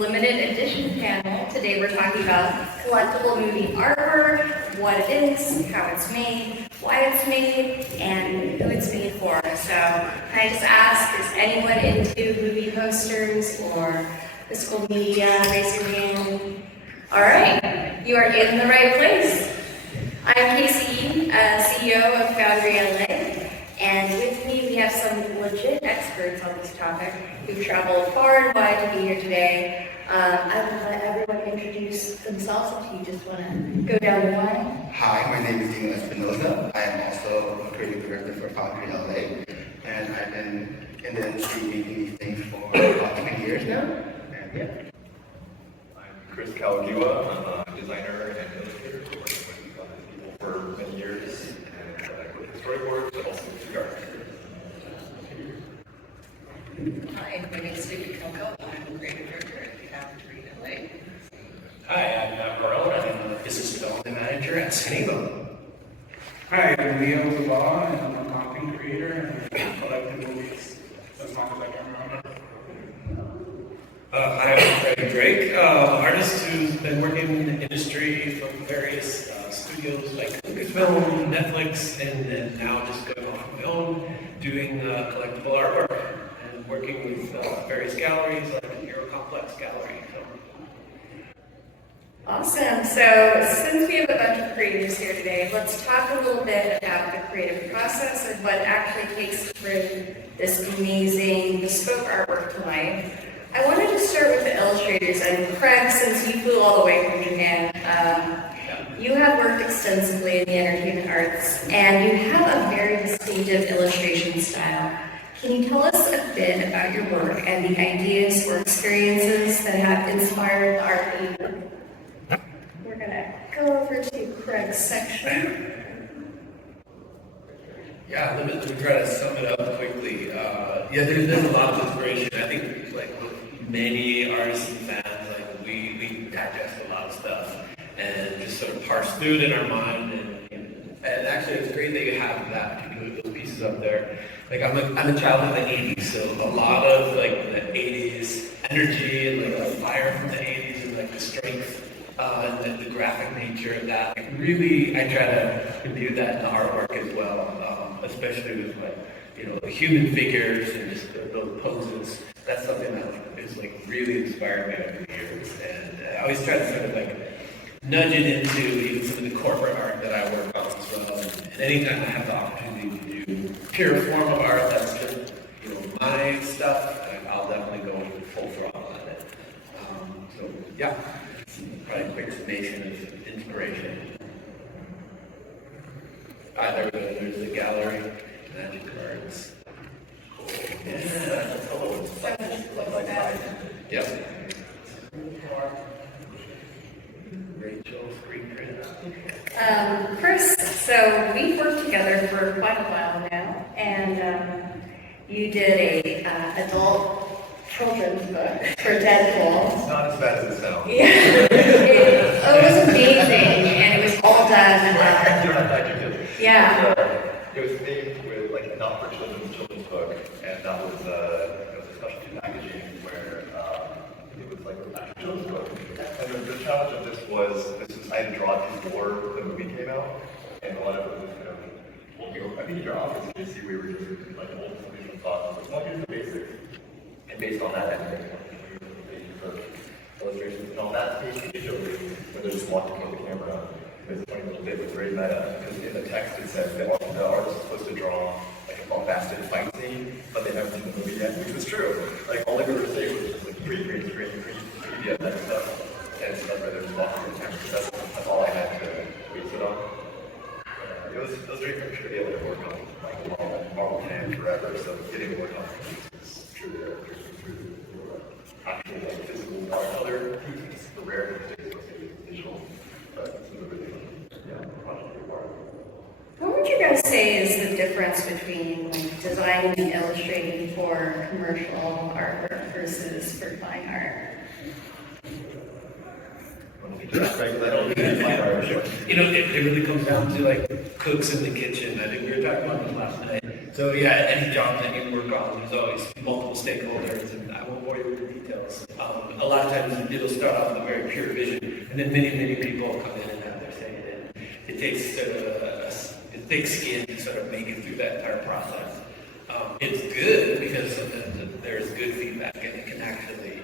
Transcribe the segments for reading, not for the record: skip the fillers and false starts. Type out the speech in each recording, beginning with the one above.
limited edition panel. Today we're talking about collectible movie artwork, what it is, how it's made, why it's made, and who it's made for. So can I just ask, is anyone into movie posters or physical media? Raise your hand. All right, you are in the right place. I'm Kasey Yee, CEO of Foundry LA, and with me we have some legit experts on this topic who've traveled far and wide to be here today. I will let everyone introduce themselves if you just want to go down the line. Hi, my name is Dino Espinosa. I am also a creative director for Foundry LA, and I've been in the industry making these things for about 20 years now. And yeah. I'm Kawagiwa. I'm a designer and illustrator who worked with people for many years, and I work with storyboards, but also with art. Hi, my name is Vicki Tunkel. I'm a creative director at Foundry LA. Hi, I'm Matthew Marone. I'm a business development manager at Scanavo. Hi, I'm Leo Zavala, and I'm a content creator and Collectible as long as I can remember. Hi, I'm Freddie Drake, artist who's been working in the industry from various studios like Lucasfilm, Netflix, and then now just going off on my own, doing collectible artwork and working with various galleries like the Hero Complex Gallery. Awesome. So since we have a bunch of creatives here today, let's talk a little bit about the creative process and what actually takes to bring this amazing bespoke artwork to life. I wanted to start with the illustrators, and Craig, since you flew all the way from Japan, you have worked extensively in the entertainment arts, and you have a very distinctive illustration style. Can you tell us a bit about your work and the ideas or experiences that have inspired the art that you do? We're going to go over to Craig's section. Yeah, let me try to sum it up quickly. There's been a lot of inspiration. I think, like many artists and fans, like we digest a lot of stuff and just sort of parse through it in our mind. And actually, it's great that you have those pieces up there. Like I'm a child of the '80s, so a lot of like the '80s energy and like the fire from the '80s and like the strength. And the graphic nature of that, like really, I try to imbue that in the artwork as well, especially with like, the human figures and just those poses. That's something that is like really inspired me over the years, and I always try to sort of like nudge it into even some of the corporate art that I work on as well. And anytime I have the opportunity to do pure form of art that's just my stuff, I'll definitely go full throttle on it. So yeah. Probably a quick summation of inspiration. There we go. There's the gallery, magic cards. Yep. Rachel, screen print. Chris, so we've worked together for quite a while now, and you did a adult children's book for Deadpool. It's not as bad as it sounds. Yeah, it was amazing, and it was all done. Yeah. It was made with like not for children's book, and that was a specialty packaging where it was like an actual children's book. And the challenge of this was I had to draw it before the movie came out, and a lot of it was I think in your office you can see we were just like old solution thoughts. So here's the basics. And based on that, I made for illustrations and all that. Usually, when they're just walking with the camera, there's a funny little bit with very meta, because in the text it says that the artist is supposed to draw like a bombastic fight scene, but they haven't seen the movie yet, which was true. Like all they were to say was just like green, yeah, that stuff. And so that's why they're just walking with the camera, because that's all I had to base it on. It was very to be able to work on like Marvel fans forever, so getting to work on is truly actual like physical watercolor pieces for rare digital, but some of it, What would you guys say is the difference between designing and illustrating for commercial artwork versus for fine art? It really comes down to like cooks in the kitchen. I think we were talking about this last night. So yeah, any job that you work on, there's always multiple stakeholders, and I won't bore you with the details. A lot of times it'll start off with a very pure vision, and then many people come in and have their say in it. It takes sort of a thick skin to sort of make it through that entire process. It's good because there's good feedback, and it can actually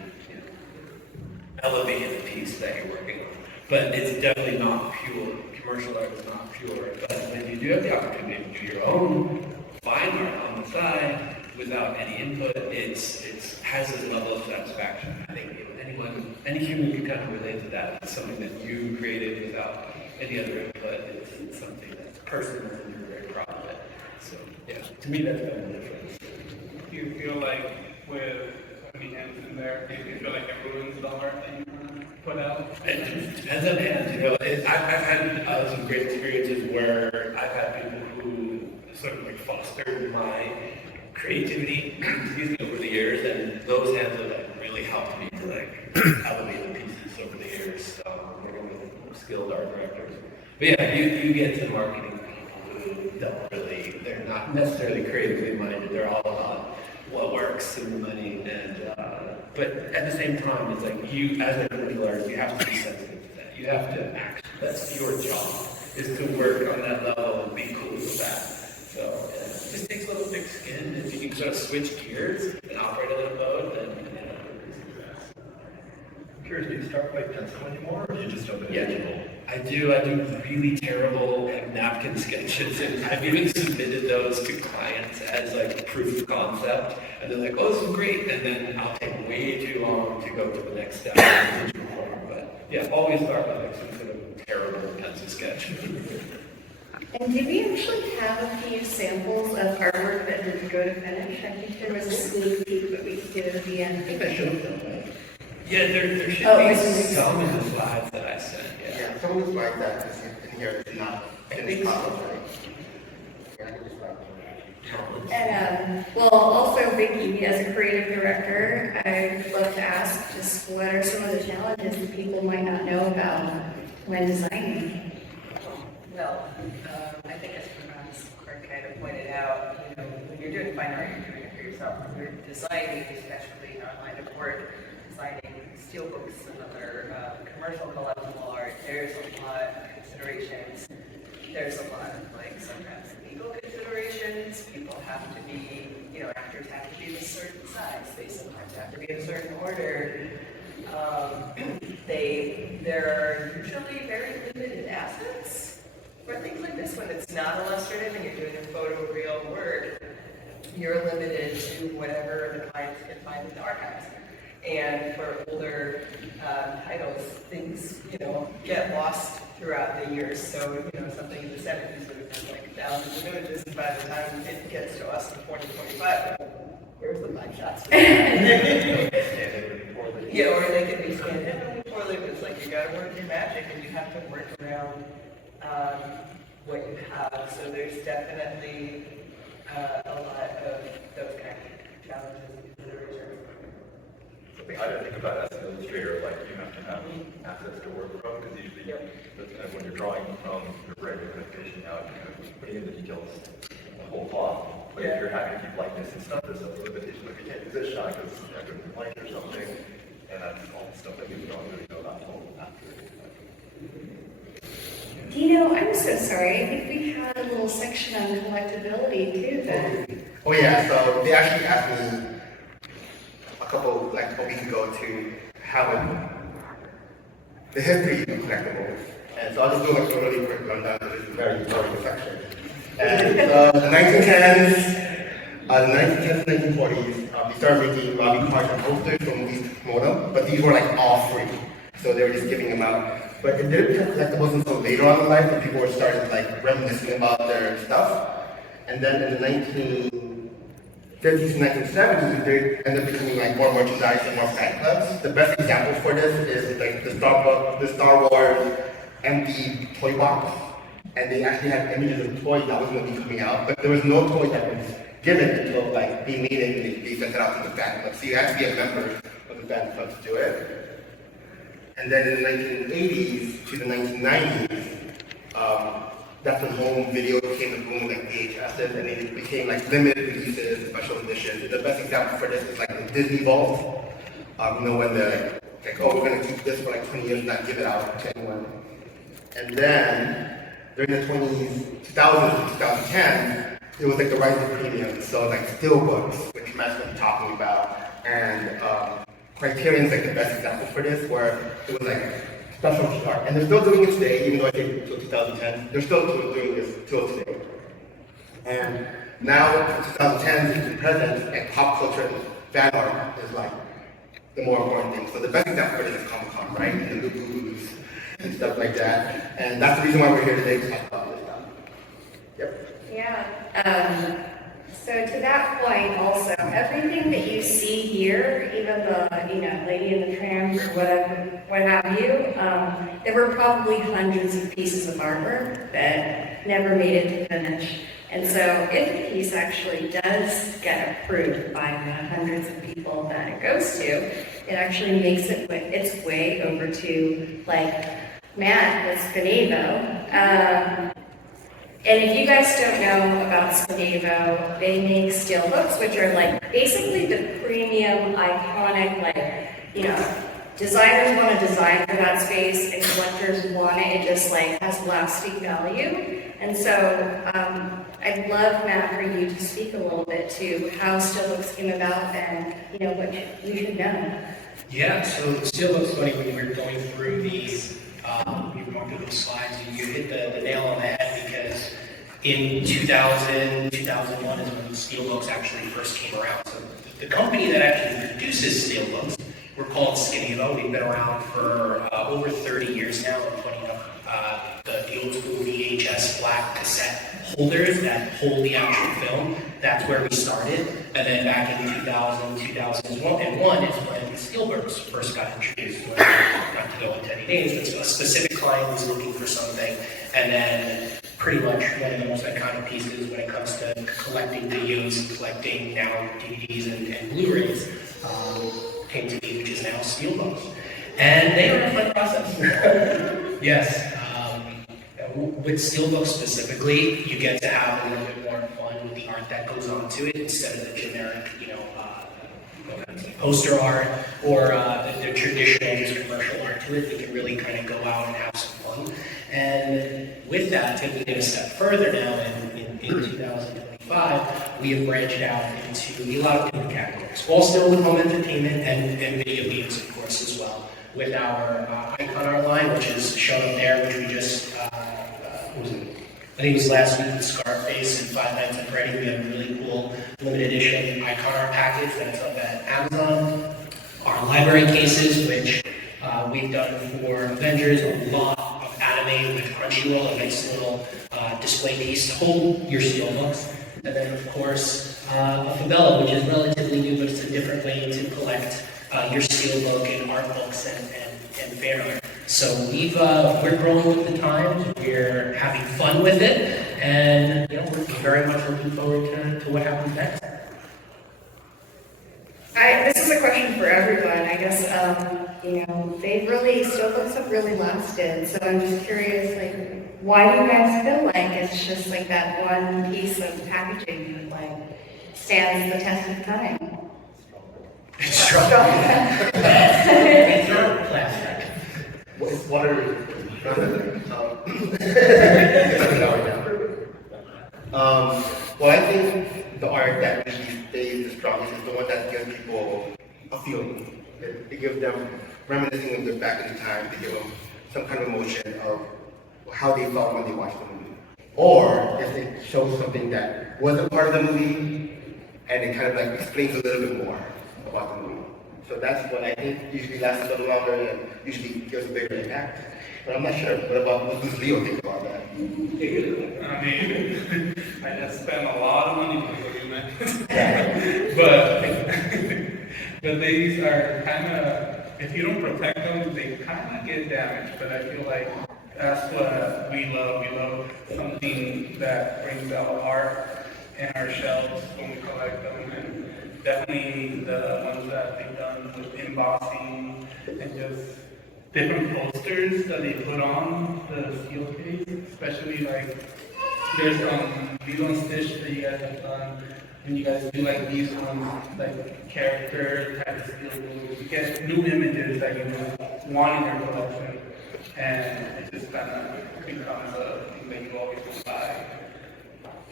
elevate the piece that you're working on. But it's definitely not pure. Commercial art is not pure. But when you do have the opportunity to do your own fine art on the side without any input, it has this level of satisfaction. I think any human can kind of relate to that. It's something that you created without any other input. It's something that's personal and you're very proud of it. So yeah, to me that's kind of the difference. Do you feel like with so many hands in there, do you feel like it ruins the art that you put out? It depends on hands, I've had some great experiences where I've had people who sort of like fostered my creativity, over the years, and those hands have like really helped me to like elevate the pieces over the years. Working with more skilled art directors. But yeah, you get to marketing people who they're not necessarily creatively minded. They're all about what works and the money, and but at the same time, it's like you, as a commercial artist, you have to be sensitive to that. You have to act. That's your job, is to work on that level and be cool with that. So it just takes a little thick skin. If you can sort of switch gears and operate in that mode, then I'm curious, do you start by pencil anymore, or do you just jump into digital? I do really terrible napkin sketches, and I've even submitted those to clients as like proof of concept, and they're like, "Oh, this is great," and then I'll take way too long to go to the next step. But yeah, always start with like some sort of terrible pencil sketch. And did we actually have a few samples of artwork that didn't go to finish? I think there was a sneak peek that we could get at the end. I think I should have done that. Yeah, there should Oh, be I see. some in the slides that I sent. Yeah. Yeah, some of the slides that is in here is not finished probably. Yeah, I can just start. And, well, also Vicki, as a creative director, I'd love to ask just what are some of the challenges that people might not know about when designing? Well, I think as Kurt kind of pointed out, when you're doing fine art, you're doing it for yourself. When you're designing, especially our line of work, designing steelbooks and other commercial collectible art, there's a lot of considerations. There's a lot of sometimes legal considerations. People have to be, actors have to be of a certain size. They sometimes have to be in a certain order. There are usually very limited assets for things like this. When it's not illustrative and you're doing a photo real work, you're limited to whatever the clients can find in the archives. And for older titles, things, get lost throughout the years. So, something in the 70s would have been like thousands of images, and by the time it gets to us in 2025, here's the 5 shots. Yeah, or they can be scanned in really poorly, but it's like you gotta work your magic and you have to work around what you have. So there's definitely a lot of those kind of challenges and considerations. Something I didn't think about as an illustrator, like you have to have assets to work from, because usually that's kind of when you're drawing from your brain, you're kind of fishing out, putting in the details, the whole cloth. But if you're having to keep likeness and stuff, there's a limitation. Like you can't use this shot because you have to be light or something, and that's all the stuff that people don't really know about until after. Dino, I'm so sorry. I think we had a little section on collectability too then. Oh yeah, so they actually asked me a week ago to have the history of collectibles. And so I'll just do a really quick rundown of this very important section. And the 1910s, the 1940s, they started making lobby cards and posters for movies to promote them, but these were like all free. So they were just giving them out. But it didn't have collectibles until later on in life when people were starting like reminiscing about their stuff. And then in the 1950s and 1970s, they ended up becoming like more merchandise and more fan clubs. The best example for this is like the Star Wars empty toy box. And they actually had images of toys that was going to be coming out, but there was no toy that was given until like they made it and they sent it out to the fan club. So you had to be a member of the fan club to do it. And then in the 1980s to the 1990s, that's when home video became the boom, like VHSs, and it became like limited releases, special editions. The best example for this is like the Disney Vault. When they're like, oh, we're gonna keep this for like 20 years and not give it out to anyone. And then during the 2000s to 2010, it was like the rise of premium. So like steelbooks, which Matt's been talking about, and Criterion's like the best example for this, where it was like specialty art. And they're still doing it today, even though I think until 2010, they're still doing this till today. And now, 2010 to present, and pop culture and fan art is like the more important thing. So the best example for this is Comic-Con, right? And the booths and stuff like that. And that's the reason why we're here today to talk about this stuff. Yep. Yeah. So to that point also, everything that you see here, even the, Lady in the Tramp or whatever, what have you, there were probably hundreds of pieces of artwork that never made it to finish. And so if a piece actually does get approved by the hundreds of people that it goes to, it actually makes its way over to, like, Matt with Scanavo. And if you guys don't know about Scanavo, they make steelbooks, which are like basically the premium, iconic, designers want to design for that space and collectors want it. It just like has lasting value. And so I'd love, Matt, for you to speak a little bit to how steelbooks came about and what you should know. Yeah, so steelbooks, funny when you were going through these. You were going through those slides, and you hit the nail on the head because in 2000, 2001 is when steelbooks actually first came around. So the company that actually produces steelbooks, we're called Scanavo. We've been around for over 30 years now, and putting up the old school VHS black cassette holders that hold the actual film. That's where we started. And then back in 2000, 2001 is when steelbooks first got introduced. Not to go into any names, but a specific client was looking for something. And then pretty much one of the most iconic pieces when it comes to collecting videos and collecting now DVDs and Blu-rays came to be, which is now steelbooks. And they are a fun process. Yes. With steelbooks specifically, you get to have a little bit more fun with the art that goes onto it instead of the generic, poster art or the traditional just commercial art to it. They can really kind of go out and have some fun. And with that, taking it a step further now in 2025, we have branched out into a lot of different categories, all still with home entertainment and video games, of course, as well. With our Icon Art line, which is shown up there, which we just, I think it was last week with Scarface and Five Nights at Freddy. We have a really cool limited edition Icon Art package that's up at Amazon. Our library cases, which we've done for Avengers, a lot of anime with Crunchyroll, a nice little display piece to hold your steelbooks. And then, of course, a Fabella, which is relatively new, but it's a different way to collect your steelbook and art books and fan art. So we're growing with the times, we're having fun with it, and we're very much looking forward to what happens next. This is a question for everyone. I guess, steelbooks have really lasted. So I'm just curious, why do you guys feel like it's just like that one piece of packaging that stands the test of time? It's strong. It's not plastic. What are well, I think the art that really stays the strongest is the one that gives people a feeling. It gives them reminiscing of their back in the time, to give them some kind of emotion of how they felt when they watched the movie. Or if it shows something that wasn't part of the movie and it kind of explains a little bit more about the movie. So that's what I think usually lasts a little longer and usually gives a bigger impact. But I'm not sure. What about Leo think about that? I mean, I just spent a lot of money on documents. but these are kind of, if you don't protect them, they kind of get damaged. But I feel like that's what we love. We love something that brings out art in our shelves when we collect them. And definitely the ones that they've done with embossing and just different posters that they put on the steel case, especially like there's Lilo and Stitch that you guys have done, and you guys do like these ones, like character type of steel books. You get new images that you want in your collection, and it just kind of becomes a thing that you always want to buy.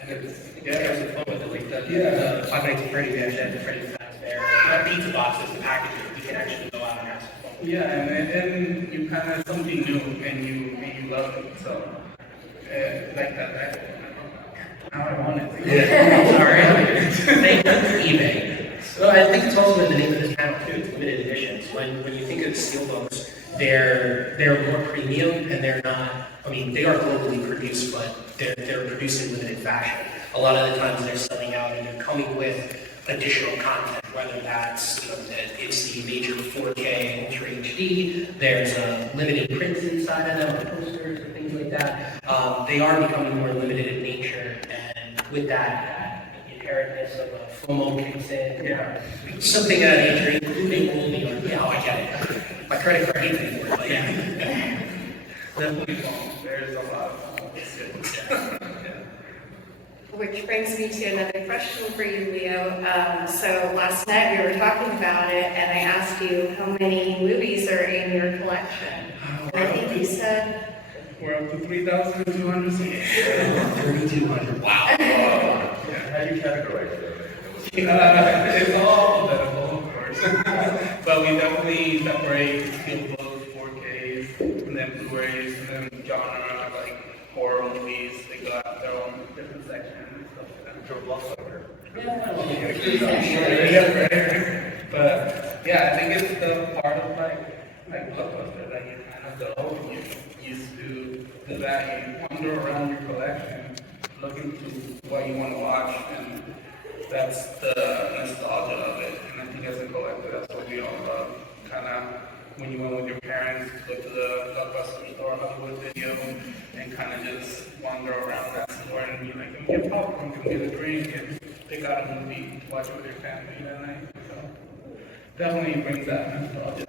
And it's, There's a photo that like the Five Nights at Freddy's, they actually have the Freddy's fans there. Not pizza boxes, the packages, you can actually go out and have some fun. yeah, and you kind of something new, and you love it. So like that. Now I want it. Yeah, sorry. Thank you for eBay. So I think it's also in the name of this panel too, it's limited editions. When you think of steelbooks, they're more premium and they're not, I mean, they are globally produced, but they're produced in limited fashion. A lot of the times they're selling out and they're coming with additional content, whether that's, it's the major 4K Ultra HD, there's limited prints inside of them, or posters or things like that. They are becoming more limited in nature, and with that inherentness of a FOMO kicks in, something of that nature, including only, or, yeah, I get it. My credit card hates me for it, but yeah. Definitely don't. There's a lot of Which brings me to another question for you, Leo. So last night we were talking about it, and I asked you how many movies are in your collection. And I think you said we're up to 3,200. 3,200. Wow. How do you categorize it? It's all medical, of course. But we definitely separate steelbooks, 4Ks, and then Blu-rays, and then genre, like horror movies. They got their own different sections and stuff like that. Your blockbuster. But yeah, I think it's the part of like Blockbuster that you kind of go, you used to do that, you wander around your collection, looking to what you want to watch, and that's the nostalgia of it. And I think as a collector, that's what we all love. Kind of when you went with your parents, go to the Blockbuster store, Hollywood Video, and kind of just wander around that store and be like, can we get popcorn, can we get a drink, and pick out a movie to watch with your family that night. So definitely brings that nostalgia.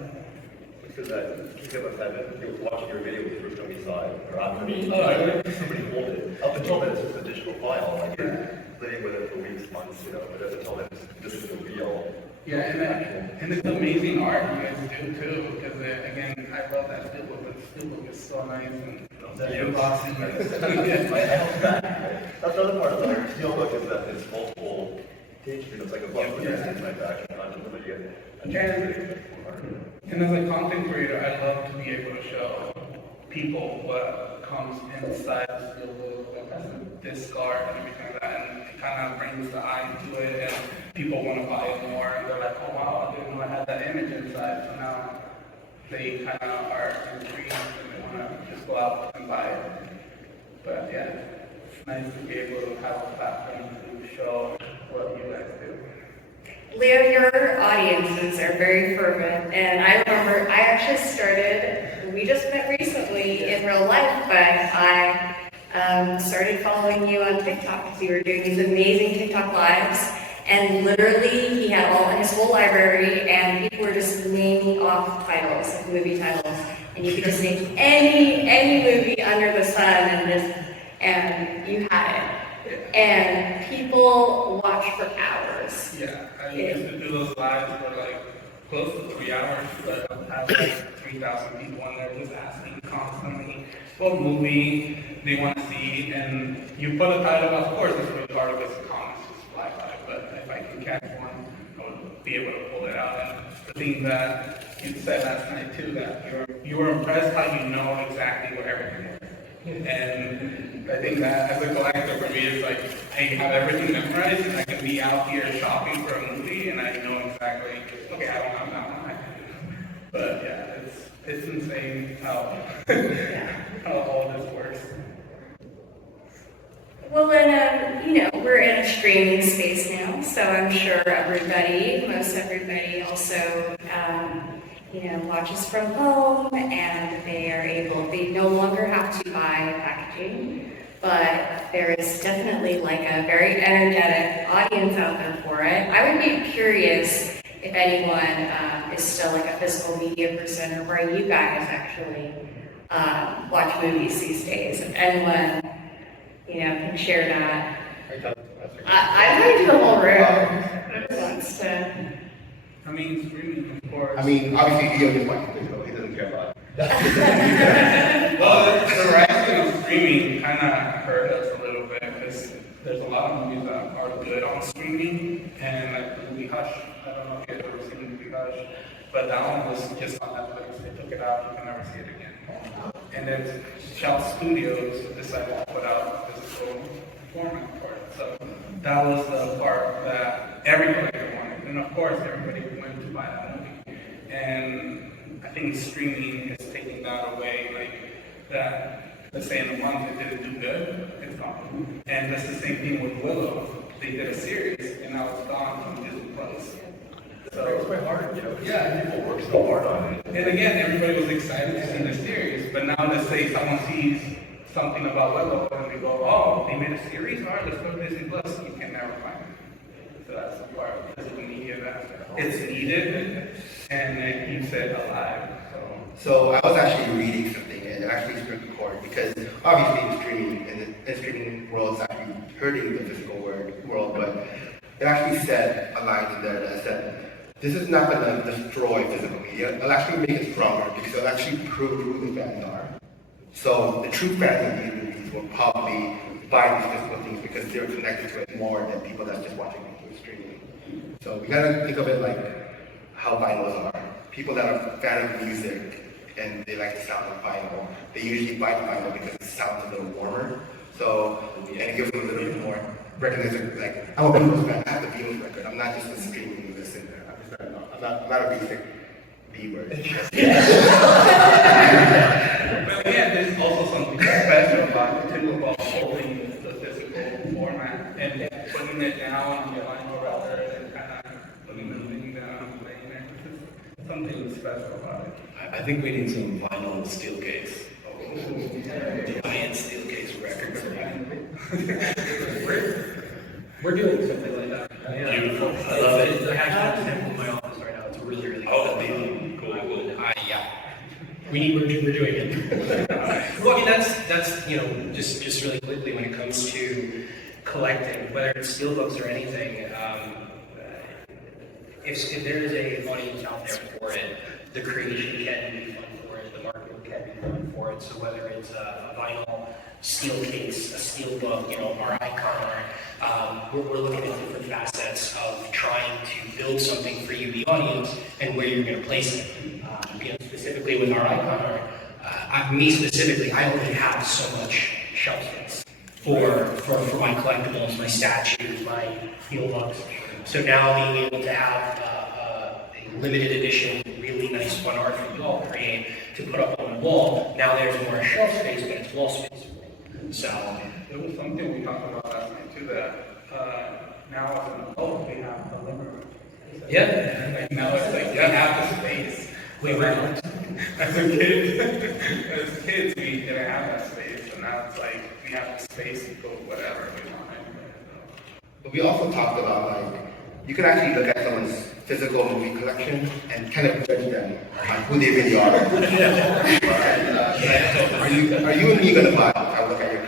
Because you said about that, you were watching your video the first time you saw it, or after me, somebody hold it. Up until then, it's just a digital file, like you're living with it for weeks, months, but up until then, this is the real. Yeah, and it's amazing art you guys do too, because again, I love that steelbook, but the steelbook is so nice and that embossing. That's the other part of the steelbook is that it's multiple pages, it's like a book with things like that, not just limited again. And as a content creator, I love to be able to show people what comes inside the steelbook, what has the disc art and everything like that, and it kind of brings the eye to it, and people want to buy it more, and they're like, oh wow, I didn't know I had that image inside, so now they kind of are intrigued and they want to just go out and buy it. But yeah, it's nice to be able to have a platform to show what you guys do. Leo, your audiences are very fervent, and I remember I actually started, we just met recently in real life, but I started following you on TikTok because you were doing these amazing TikTok lives, and literally he had his whole library, and people were just naming off titles, like movie titles, and you could just name any movie under the sun, and you had it. And people watch for hours. Yeah, I used to do those lives for like close to 3 hours, but I have like 3,000 people on there just asking constantly what movie they want to see, and you put a title, of course, it's really hard of it's comments just fly by, but if I can catch one, I would be able to pull it out. And the thing that you said last night too, that you were impressed how you know exactly what everything is. And I think that as a collector for me, it's like I have everything memorized and I can be out here shopping for a movie and I know exactly, okay, I don't have that one. But yeah, it's insane how all this works. Well, then, we're in a streaming space now, so I'm sure most everybody also, watches from home, and they no longer have to buy packaging, but there is definitely like a very energetic audience out there for it. I would be curious if anyone is still like a physical media person, or where you guys actually watch movies these days. If anyone, can share that. I'm going to do the whole room. Who wants to? I mean, streaming, of course. I mean, obviously, he only watches digital. He doesn't care about it. Well, the rising of streaming kind of hurt us a little bit because there's a lot of movies that are good on streaming, and like the movie Hush. I don't know if you've ever seen the movie Hush, but that one was just on Netflix. They took it out, you can never see it again. And then Shout Studios decided to put out physical format for it. So that was the part that everybody wanted, and of course everybody went to buy that movie. And I think streaming is taking that away, like that. Let's say in a month it didn't do good, it's gone. And that's the same thing with Willow. They did a series, and now it's gone from Disney Plus. So It's quite hard, yeah. People work so hard on it. And again, everybody was excited to see the series, but now let's say someone sees something about Willow and they go, oh, they made a series? All right, let's go to Disney Plus. You can never find it. So that's the part of physical media that it's needed and it keeps it alive. So I was actually reading something and it actually struck a chord because obviously the streaming world is actually hurting the physical world, but it actually said a line in there that said, this is not going to destroy physical media. It'll actually make it stronger because it'll actually prove who the fans are. So the true fans of these movies will probably buy these physical things because they're connected to it more than people that's just watching it through streaming. So we gotta think of it like how vinyls are. People that are fans of music and they like the sound of vinyl, they usually buy the vinyl because it sounds a little warmer. So, and it gives them a little bit more recognition. Like, I'm a Beatles fan, I have the Beatles record. I'm not just a streaming listener. I'm not a basic B-word. But again, there's also something special about typical holding the physical format and putting it down on your vinyl rather than kind of putting the thing down and laying there. There's something special about it. I think we need some vinyl steel case. Giant steel case records. We're doing something like that. Beautiful. I love it. I have an example in my office right now. It's really, really Oh, cool. cool. Yeah. We're doing it. Well, I mean, that's just really quickly when it comes to collecting, whether it's steelbooks or anything. If there is an audience out there for it, the creation can be fun for it, the marketing can be fun for it. So whether it's a vinyl steel case, a steel book, our icon art, we're looking at different facets of trying to build something for you, the audience, and where you're going to place it. Specifically with our icon art, me specifically, I only have so much shelf space for my collectibles, my statues, my steel books. So now being able to have a limited edition, really nice fun art for you all to create to put up on the wall. Now there's more shelf space, but it's wall space. So It was something we talked about last night too, that now as an adult, we have a living room. yeah. Like now it's like we have the space. Wait, where? As kids, we didn't have that space, and now it's like we have the space to go whatever we want. But we also talked about you can actually look at someone's physical movie collection and kind of judge them on who they really are. Are you and me gonna buy if I look at your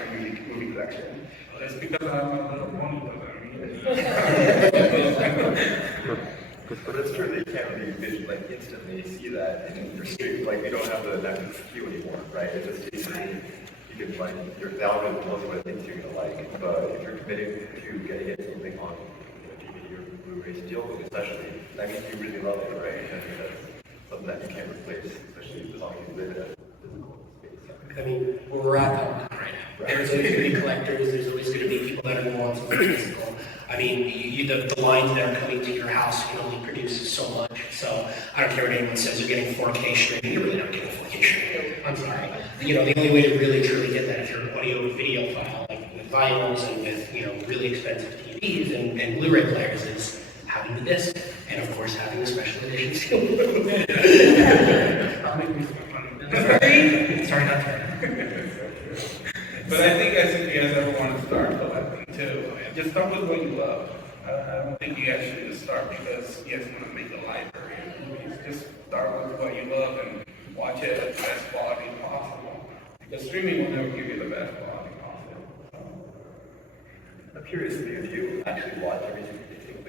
movie collection? It's because I'm a little pony, But it's true that you can't really instantly see that in your stream. Like, we don't have that skew anymore, right? It's just easy. You can your algorithm tells you what things you're gonna like. But if you're committing to getting it something on DVD or Blu-ray Steelbook especially, that means you really love it, right? I think that's something that you can't replace, especially as long as you live in a physical space. I mean, we're at that right now. There's always going to be collectors. There's always going to be people that are more on something physical. I mean, the lines that are coming to your house can only produce so much. So I don't care what anyone says. You're getting 4K streaming. You're really not getting 4K streaming. I'm sorry. The only way to really truly get that is your audio and video file, like with vinyls and with really expensive TVs and Blu-ray players, is having the disc and of course having the special edition steelbook. Sorry, not sorry. But I think as you guys ever want to start collecting too, just start with what you love. I don't think you guys should just start because you guys want to make a library of movies. Just you love and watch it at the best quality possible. The streaming will never give you the best quality possible. I'm curious if you actually watch everything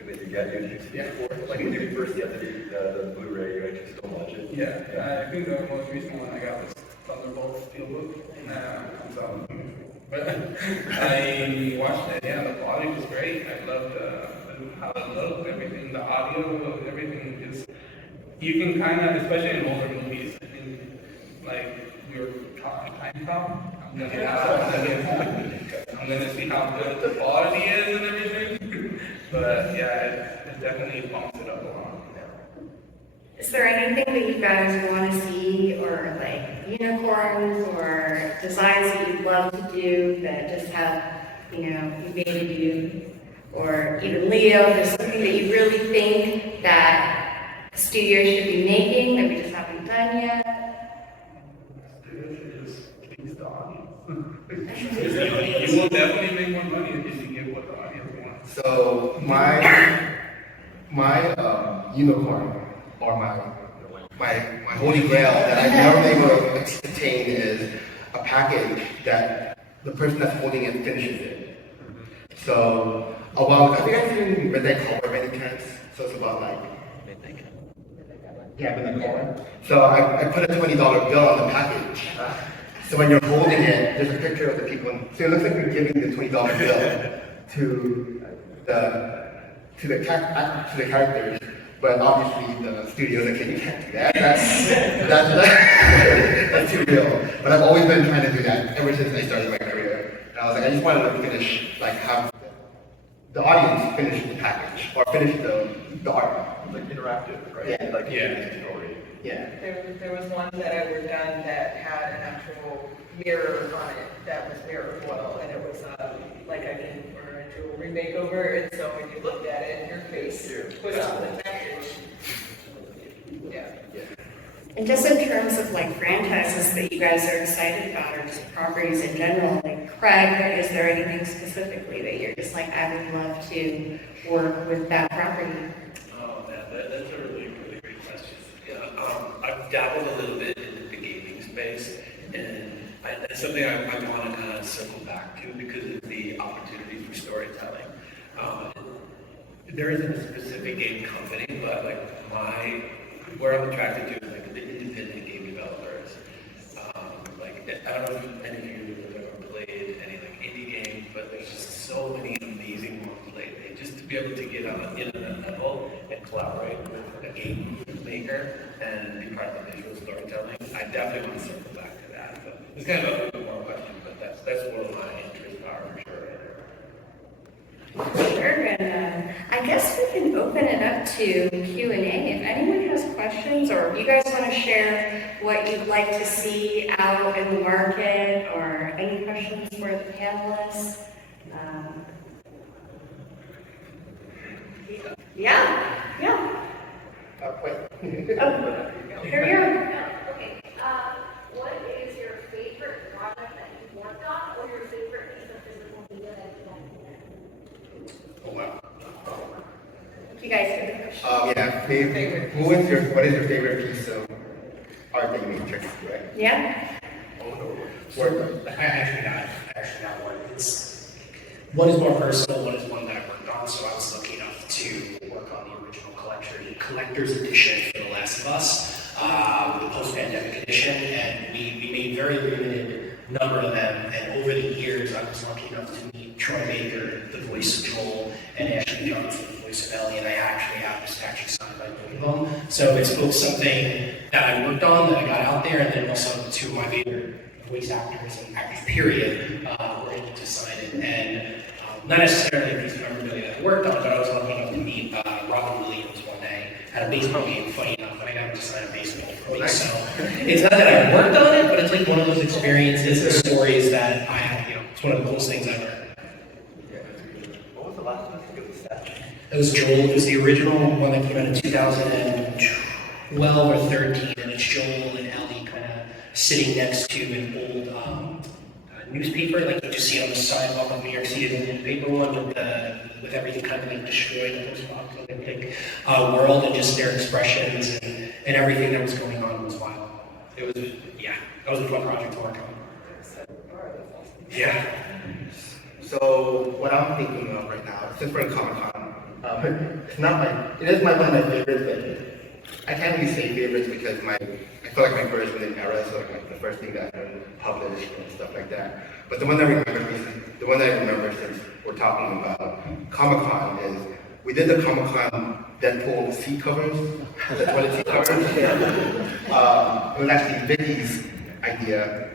that you get. You use it before? Like when you first get the Blu-ray, you actually still watch it? Yeah, I think the most recent one I got was Thunderbolt steelbook. But I watched it, yeah, the quality was great. I loved how it looked, everything, the audio, everything is, you can kind of, especially in older movies, like we were talking time cop, I'm gonna see how good the quality is and everything. But yeah, it definitely bumps it up a lot. Is there anything that you guys want to see, or like unicorns or designs that you'd love to do that just have, evaded you, or even Leo, there's something that you really think that the studio should be making that we just haven't done yet? Please the audience. You will definitely make more money if you get what the audience wants. So my unicorn, or my holy grail that I've never been able to attain is a package that the person that's holding it finishes it. So I think I've seen Midnight Caller many times. So it's about like Midnight Caller. So I put a $20 bill on the package. So when you're holding it, there's a picture of the people. So it looks like you're giving the $20 bill to the characters. But obviously the studios are saying you can't do that. That's too real. But I've always been trying to do that ever since I started my career. And I was like, I just wanted to finish, like have the audience finish the package or finish the art. It's like interactive, right? Yeah. Like a story. Yeah. There was one that I worked on that had an actual mirror on it that was mirror foil, and it was like I can or a jewelry makeover, and so when you looked at it, your face was on the package. Yeah. And just in terms of like franchises that you guys are excited about, or just properties in general, like Craig, is there anything specifically that you're just like, I would love to work with that property? Oh man, that's a really great question. Yeah, I've dabbled a little bit into the gaming space, and that's something I want to kind of circle back to because of the opportunity for storytelling. There isn't a specific game company, but like where I'm attracted to is like the independent game developers. I don't know if any of you have ever played any like indie games, but there's just so many amazing ones lately. Just to be able to get on a level and collaborate with a game maker and be part of the visual storytelling, I definitely want to circle back to that. But it's kind of a little bit more question, but that's where my interests are for sure. Sure, and I guess we can open it up to Q&A. If anyone has questions, or if you guys want to share what you'd like to see out in the market, or any questions for the panelists. Yeah. Here we are. Okay. What is your favorite project that you've worked on, or your favorite piece of physical media that you've done? Oh wow. You guys hear the question? Favorite. What is your favorite piece of art that you made? Right? Yeah. I actually got one. One is more personal, one is one that I worked on. So I was lucky enough to work on the original collector's edition for The Last of Us, the post-pandemic edition, and we made very limited number of them. And over the years, I was lucky enough to meet Troy Baker, the voice of Joel, and Ashley Johnson, the voice of Ellie, and I actually have this statue signed by both of them. So it's both something that I worked on, that I got out there, and then also two of my favorite voice actors and actors, period, were able to sign it. And not necessarily a piece of memorabilia that I worked on, but I was lucky enough to meet Robin Williams one day at a baseball game, funny enough, and I got him to sign a baseball for me. So it's not that I worked on it, but it's like one of those experiences and stories that I had, it's one of the coolest things I've ever. What was the last one? I think it was Statue. It was Joel. It was the original one that came out in 2012 or 13, and it's Joel and Ellie kind of sitting next to an old newspaper, like you just see on the sidewalk of New York City, the newspaper one with everything kind of like destroyed in the post-apocalyptic world, and just their expressions and everything that was going on was wild. It was, yeah, that was a fun project to work on. Yeah. So what I'm thinking of right now, since we're in Comic-Con, it is one of my favorites, but I can't really say favorites because I feel like my first was in era, so like the first thing that I published and stuff like that. But the one that I remember since we're talking about Comic-Con is we did the Comic-Con Deadpool seat covers, the toilet seat covers. It was actually Vicki's idea,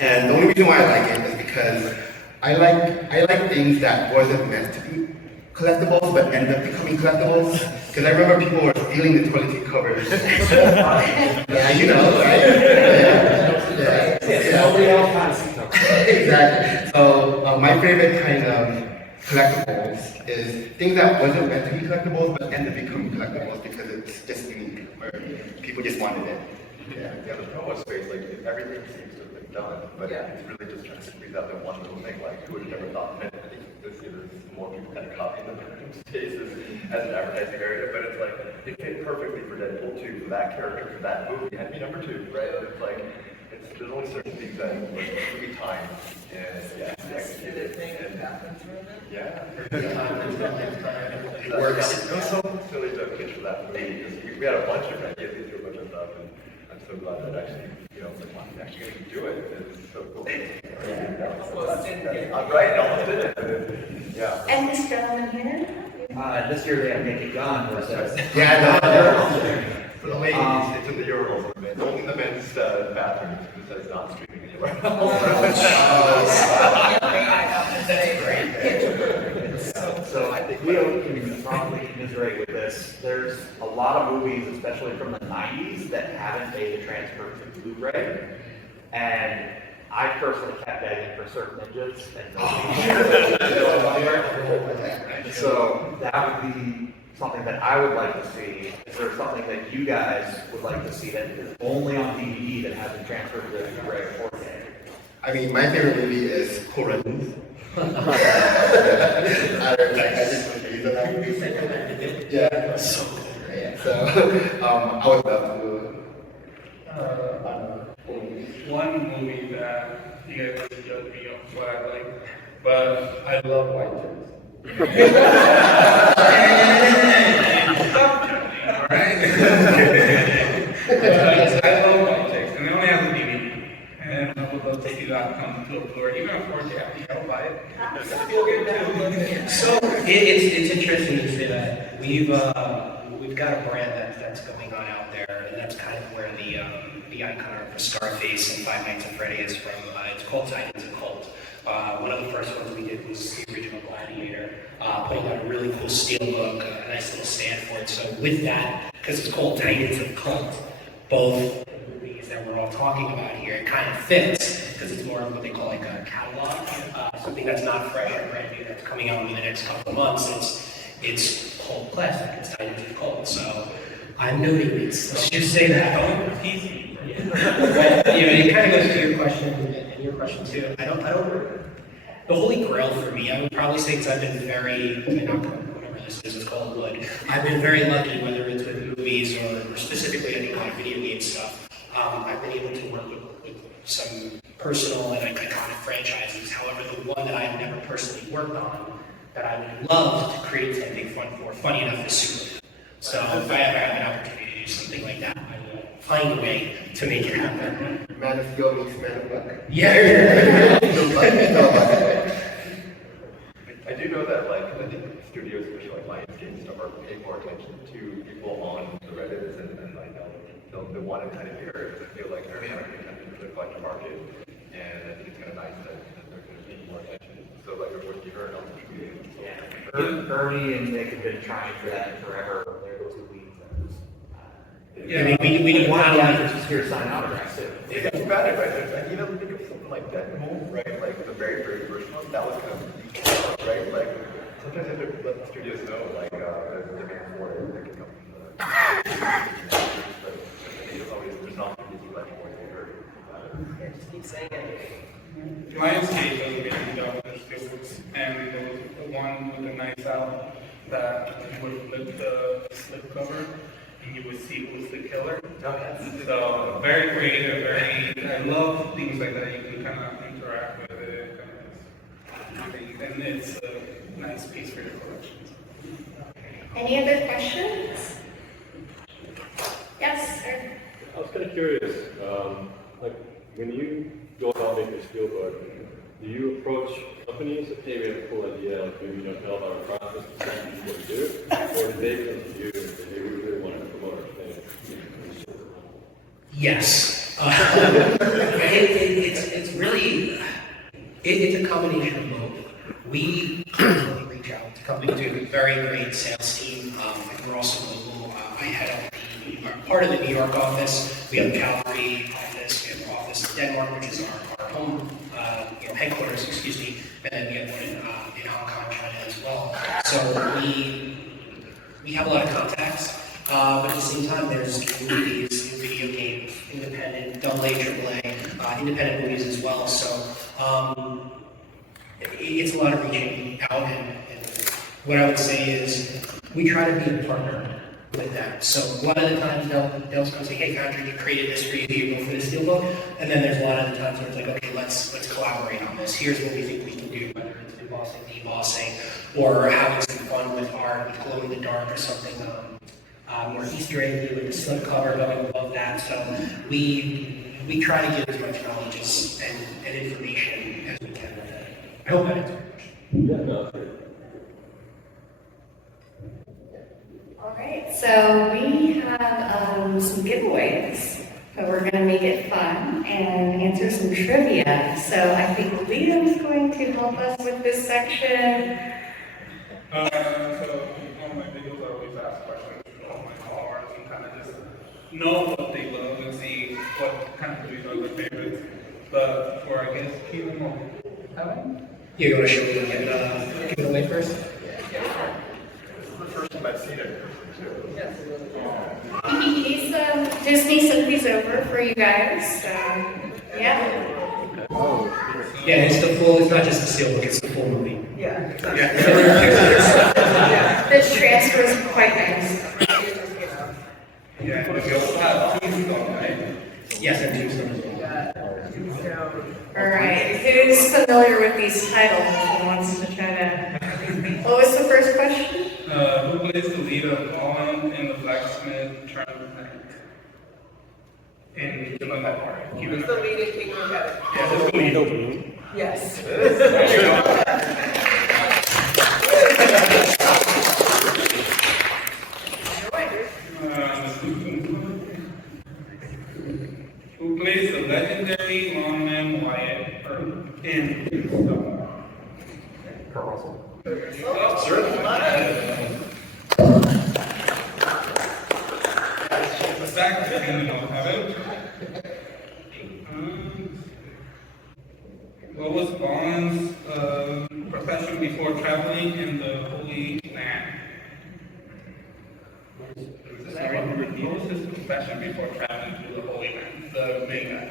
and the only reason why I like it is because I like things that wasn't meant to be collectibles but ended up becoming collectibles. Because I remember people were stealing the toilet seat covers. Yeah, you know, right? Yeah. Nobody else has seat covers. Exactly. So my favorite kind of collectibles is things that wasn't meant to be collectibles but ended up becoming collectibles because it's just unique, where people just wanted it. Yeah, the promo space, like everything seems to have been done, but it's really just trying to squeeze out that one little thing. Like, who would have never thought? I think this year there's more people kind of copying the fandom space as an advertising area, but it's like it fit perfectly for Deadpool 2, for that character, for that movie. It had to be number 2, right? It's like there's only certain things that can be timed, and yeah, Did it thing in bathrooms room? yeah. It works. It was so silly to pitch for that movie because we had a bunch of ideas, we threw a bunch of stuff, and I'm so glad that actually, like, wow, actually getting to do it. It's so cool. Almost didn't get it. Right, almost did it. Yeah. And this gentleman here? This year they have Naked Gun, which is For the ladies, it's in the urinals, only in the men's bathroom, because it says not streaming anywhere So I think Leo can probably commiserate with this. There's a lot of movies, especially from the 90s, that haven't made the transfer to Blu-ray. And I personally kept begging for certain ninjas, and nobody so that would be something that I would like to see. Is there something that you guys would like to see that is only on DVD that hasn't transferred to Blu-ray or 4K? I mean, my favorite movie is Cool Runnings. I just want to use that movie. Yeah. So cool. Yeah. So I would love to One movie that you guys would judge me on what I like, but I love white chicks. Stop judging, alright? I love white chicks, and they only have a DVD. And I would love to see that come to a Blu-ray, even on 4K, I'll buy it. So it's interesting to say that we've got a brand that's going on out there, and that's kind of where the icon art for Scarface and Five Nights at Freddy's is from. It's called Titans of Cult. One of the first ones we did was the original Gladiator, putting out a really cool steelbook, a nice little stand for it. So with that, because it's called Titans of Cult, both the movies that we're all talking about here, it kind of fits because it's more of what they call like a catalog, something that's not fresh or brand new that's coming out in the next couple of months. It's cult classic. It's Titans of Cult. So I'm noting these. Let's just say that. Don't tease me. But, it kind of goes to your question and your question too. I don't. The holy grail for me, I would probably say, because I've been very, whatever this is called wood. I've been very lucky, whether it's with movies or specifically any kind of video game stuff. I've been able to work with some personal and iconic franchises. However, the one that I've never personally worked on that I would love to create something fun for, funny enough, is Superman. So if I ever have an opportunity to do something like that, I will find a way to make it happen. Man of Steel meets Man of Luck. Yeah. I do know that, like, I think studios, especially like Lionsgate and stuff, are paying more attention to people on the Reddits, and like, they want to kind of hear it, because I feel like they're having attention to the collector market, and I think it's kind of nice that they're going to pay more attention. So, like, what you heard on the tweet. Ernie and Nick have been trying for that forever. There goes the weeds. Yeah, I mean, we want want the to actors to here sign autographs too. Yeah, it's about it, right? And even think of something like Deadpool, right? Like the very first one, that was kind of, right? Like, sometimes I have to let the studios know, like, there's a demand for it, that can come from the, but I think it's always, there's not going to be like more they heard. Just keep saying it. Lionsgate does a really good job with their steelbooks, and there was the one with the nice out that you would flip the slip cover and you would see who's the killer. So very creative, I love things like that. You can kind of interact with it, and it's a nice piece for your collection. Any other questions? Yes, sir. I was kind of curious, like when you go about making a steelbook, do you approach companies that hey, we have a cool idea, like maybe develop our process to tell you what to do, or do they come to you and say, hey, we really want to promote our thing? Yes. It's really, it's a combination of both. We constantly reach out to companies. We have a very great sales team. We're also global. I head up part of the New York office. We have a Calgary office. We have an office in Denmark, which is our home headquarters, excuse me. And then we have one in Hong Kong, China as well. So we have a lot of contacts. But at the same time, there's movies, video games, independent, AA, AAA, independent movies as well. So it's a lot of reaching out, and what I would say is we try to be a partner with them. So a lot of the times they'll come say, hey, Foundry, you created this for you, you go for this steelbook. And then there's a lot of the times where it's like, okay, let's collaborate on this. Here's what we think we can do, whether it's embossing, debossing, or having some fun with art, with glow in the dark or something. More Easter egg with the slip cover going above that. So we try to give as much knowledge and information as we can with it. I hope that answers your question. Yeah, no, that's great. All right, so we have some giveaways, but we're going to make it fun and answer some trivia. So I think Liam's going to help us with this section. So one of my videos, I always ask questions to all my followers and kind of just know what they love and see what kind of movies are their favorites. But for, I guess, Keelan or Evan? You're going to show me and give it away first? This is the first time I've seen it. He's Disney sent these over for you guys. So yeah. Yeah, it's the full, it's not just the steelbook, it's the full movie. Yeah. This transfer is quite nice. Yeah, and we also have Tombstone, right? Yes, and Tombstone. All right, who's familiar with these titles and wants to try to? What was the first question? Who plays the lead of Colin in the Blacksmith Tournament? In Kingdom of Heaven. Who's the lead in Kingdom of Heaven? Yeah, who's the lead? Yes. Who plays the legendary longman Wyatt in Zavala? Kurt Russell. Back to Kingdom of Heaven. What was Bond's profession before traveling in the Holy Land? Sorry, what was his profession before traveling to the Holy Land? The main guy.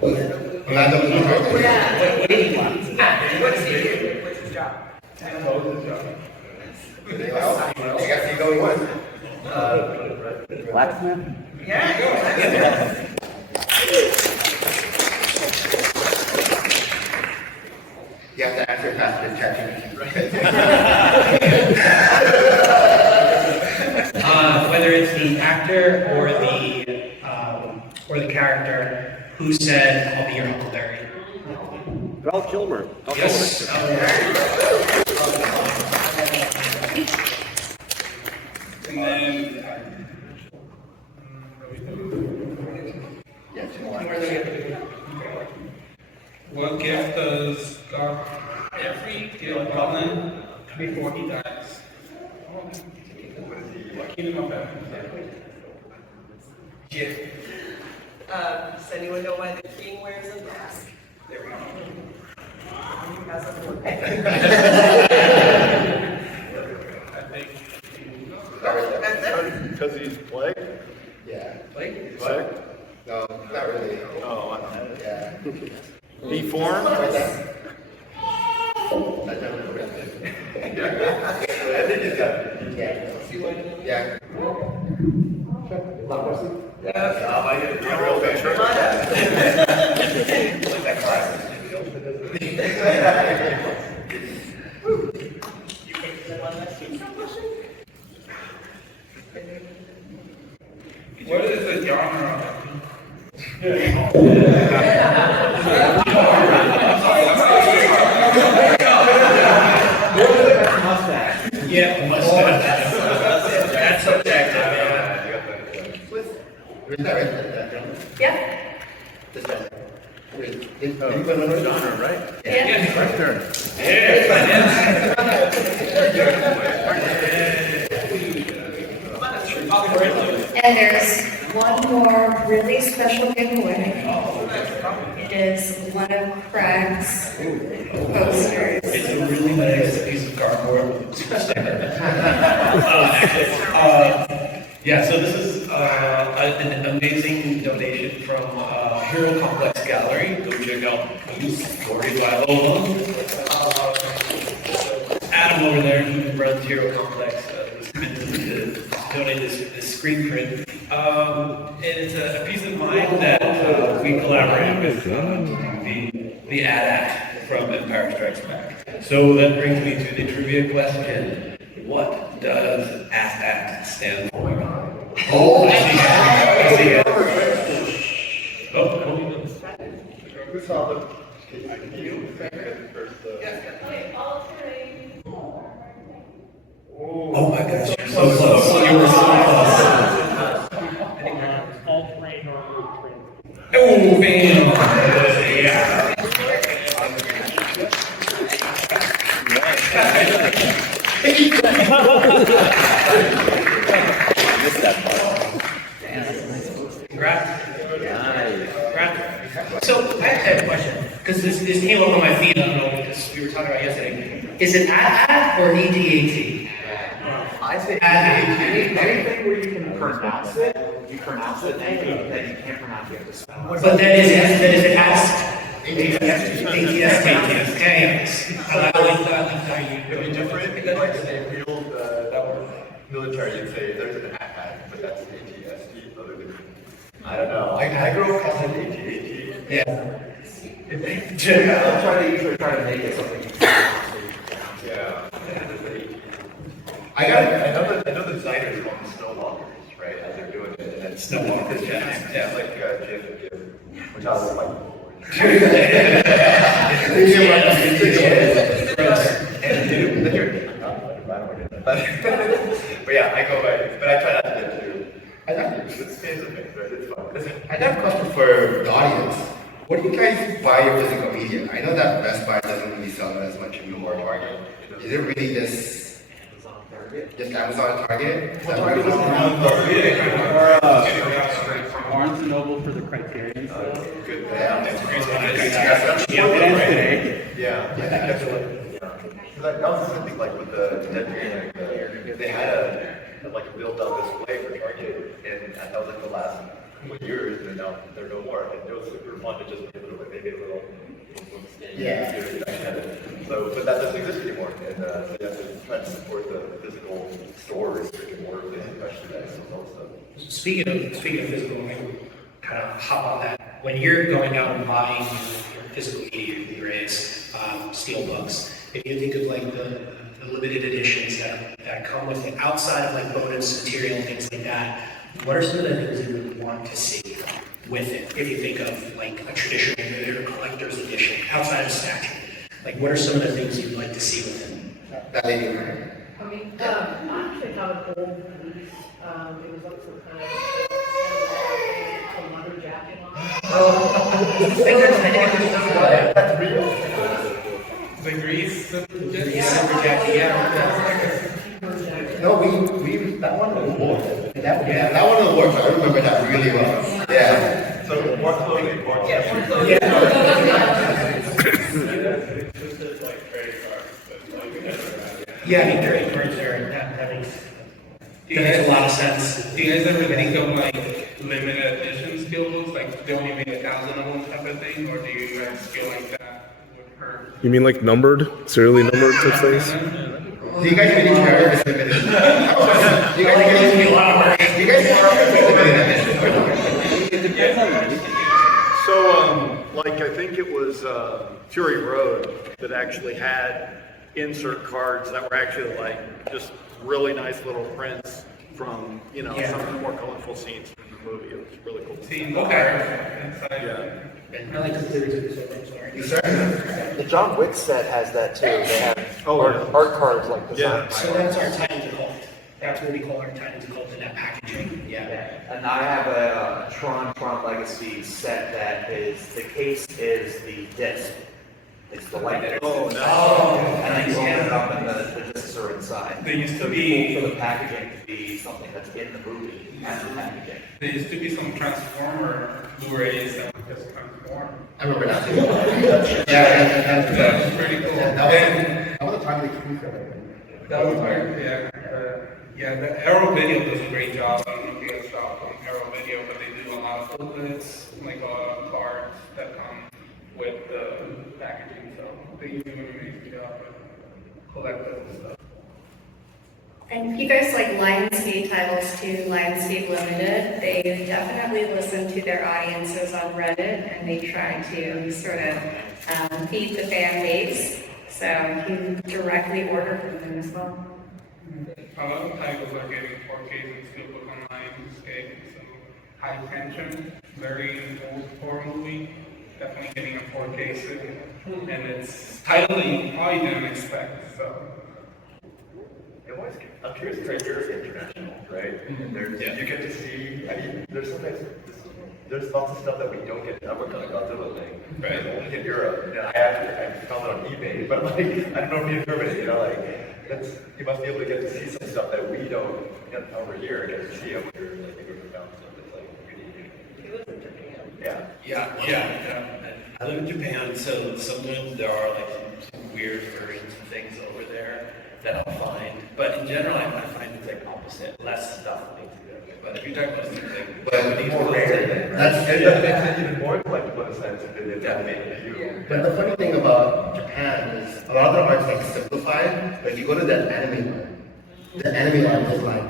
What does he do? What's his job? What was his job? I guess you going once. Blacksmith? Yeah, go. You have to answer faster than ChatGPT. Whether it's the actor or the character, who said, "I'll be your Huckleberry"? Val Kilmer. Yes. And then, what gift does Jeffrey give Colin before he dies? Kingdom of Heaven. Does anyone know why the king wears a mask? There we go. He has a book. I think. That's it. Because he's black? Yeah. Like, Black? No, not really. Oh, I don't know. Yeah. Reform? Right there. I think he's got it. Yeah. Yeah, I get a real picture. Like that classic. What is the genre of Yeah, mustache. That's subjective, yeah. Is that right? That gentleman? Yeah. This guy. Anyone know the genre, right? Yeah. Right turn. And there's one more really special giveaway. It is one of Craig's posters. It's a really nice piece of cardboard. Yeah, so this is an amazing donation from Hero Complex Gallery. Go check out Story by Lola. Adam over there who runs Hero Complex donate this screen print. And it's a piece of mine that we collaborated with the AT-AT from Empire Strikes Back. So that brings me to the trivia question. What does AT-AT stand for? Oh, I see it. Oh, Who saw the? You first. oh my gosh, you're so close. You were so close. Oh, bam. Yeah. Congrats. Congrats. So I have a question, because this came up on my feed, I don't know, because we were talking about yesterday. Is it AT-AT or EDAT? I say AT-AT. anything where you can pronounce it, you pronounce it, anything that you can't pronounce, you have to spell it. But that is it AT? ATST. I like that. It'd be different if you like say real that were military, you'd say there's an AT-AT, but that's ATST other than I don't know. I grew up calling it AT-AT. Yeah. I'll try to usually try to make it something. Yeah. I got it. I know the designers want the snow walkers, right, as they're doing it, and then Snow walkers, yeah. it's like Jim and Jim, which I was like. But yeah, I go by, but I try not to get too. I like it. It's fans of things, right? It's fun. I got a question for the audience. What do you guys buy your physical media? I know that Best Buy doesn't really sell it as much anymore, Target. Is it really just Amazon and Target? Is that what it is? Barnes and Noble for the Criterion stuff. Good. Yeah. That was the thing, like with the they had a built up display for Target, and that was like the last couple of years, and now they're no more. And it was super fun to just be able to like make a little game. Yeah. So, but that doesn't exist anymore, and so you have to try to support the physical stores that can work with merchandise and all that stuff. Speaking of physical, I'm going to kind of hop on that. When you're going out and buying your physical media, Blu-rays, steelbooks, if you think of like the limited editions that come with it, outside of like bonus material and things like that, what are some of the things you would want to see with it? If you think of like a traditional limited or collector's edition, outside of stacking, like what are some of the things you'd like to see with it? That lady, right? I mean, I actually have an old piece. It was like some kind of leather jacket on it. That's real. the grease? December jacket, yeah. No, we that one wore. That one wore. I remember that really well. Yeah. So more clothing, more clothing. Yeah. Yeah, I mean, trading cards are that makes a lot of sense. Do you guys ever think of like limited editions steelbooks, like they only made 1,000 of them type of thing, or do you guys feel like that would hurt? You mean like numbered, serially numbered type things? Do you guys really care if it's limited? Do you guys really care? Do you guys care? So, like, I think it was Fury Road that actually had insert cards that were actually like just really nice little prints from, you know, some of the more colorful scenes from the movie. It was really cool. Okay. Yeah. I like the theory to this, I'm sorry. The John Wick set has that too. They have art cards like this. Yeah. So that's our Titans of Cult. That's what we call our Titans of Cult in that packaging. Yeah. And I have a Tron Legacy set that is, the case is the disc. It's the light disc. Oh, nice. And then you open it up and the discs are inside. There used to So be- it's cool for the packaging to be something that's in the movie as the packaging. There used to be some Transformer Blu-rays that would just transform. I remember that. That was pretty cool. That was a time they came from. That was very, the Arrow Video does a great job. I don't know if you guys saw from Arrow Video, but they do a lot of booklets, like cards that come with the packaging. So they do an amazing job of collectible stuff. And if you guys like Lionsgate titles too, Lionsgate Limited, they definitely listen to their audiences on Reddit and they try to sort of feed the fan base. So you can directly order from them as well. A lot of titles are getting 4Ks and steelbook online, getting some high tension, very old horror movie, definitely getting a 4K soon. And it's title that you probably didn't expect, so. I'm curious because you're international, right? And there's, you get to see, I mean, there's sometimes, there's lots of stuff that we don't get to have, like a Godzilla thing. Right. Only in Europe. And I found it on eBay, but like, I don't know if you've heard of it, you know, like, that's, you must be able to get to see some stuff that we don't get over here, get to see over here, like, you ever found stuff that's like really, He lives in Japan. Yeah. I live in Japan, so sometimes there are like some weird versions of things over there that I'll find. But in general, I find it's like opposite, less stuff. But if you're talking about something, But more rare. that's even more collectible in a sense than it's animated to you. But the funny thing about Japan is a lot of the art's like simplified, but if you go to that anime line, the anime line is like,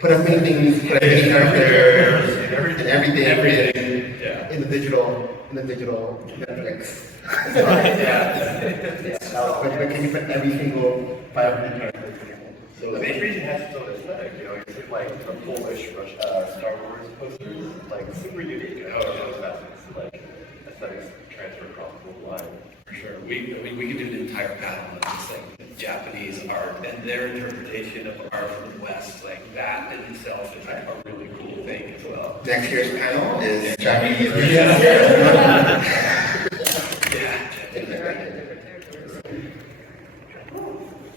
put as many things, put as many characters, and everything in the digital Netflix. But can you put every single 500 characters? So the main reason has its own aesthetic, you know, you see like the Polish Star Wars posters, like super unique, you know, those aspects, like aesthetics transfer across the whole line. For sure. We could do an entire panel on this like Japanese art and their interpretation of art from the West. Like that in itself is like a really cool thing as well. Next year's panel is Japanese.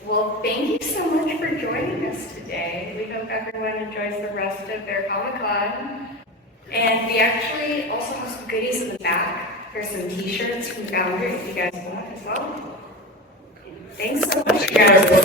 Well, thank you so much for joining us today. We hope everyone enjoys the rest of their Comic-Con. And we actually also have some goodies in the back. There's some t-shirts from Foundry if you guys want as well. Thanks so much, guys.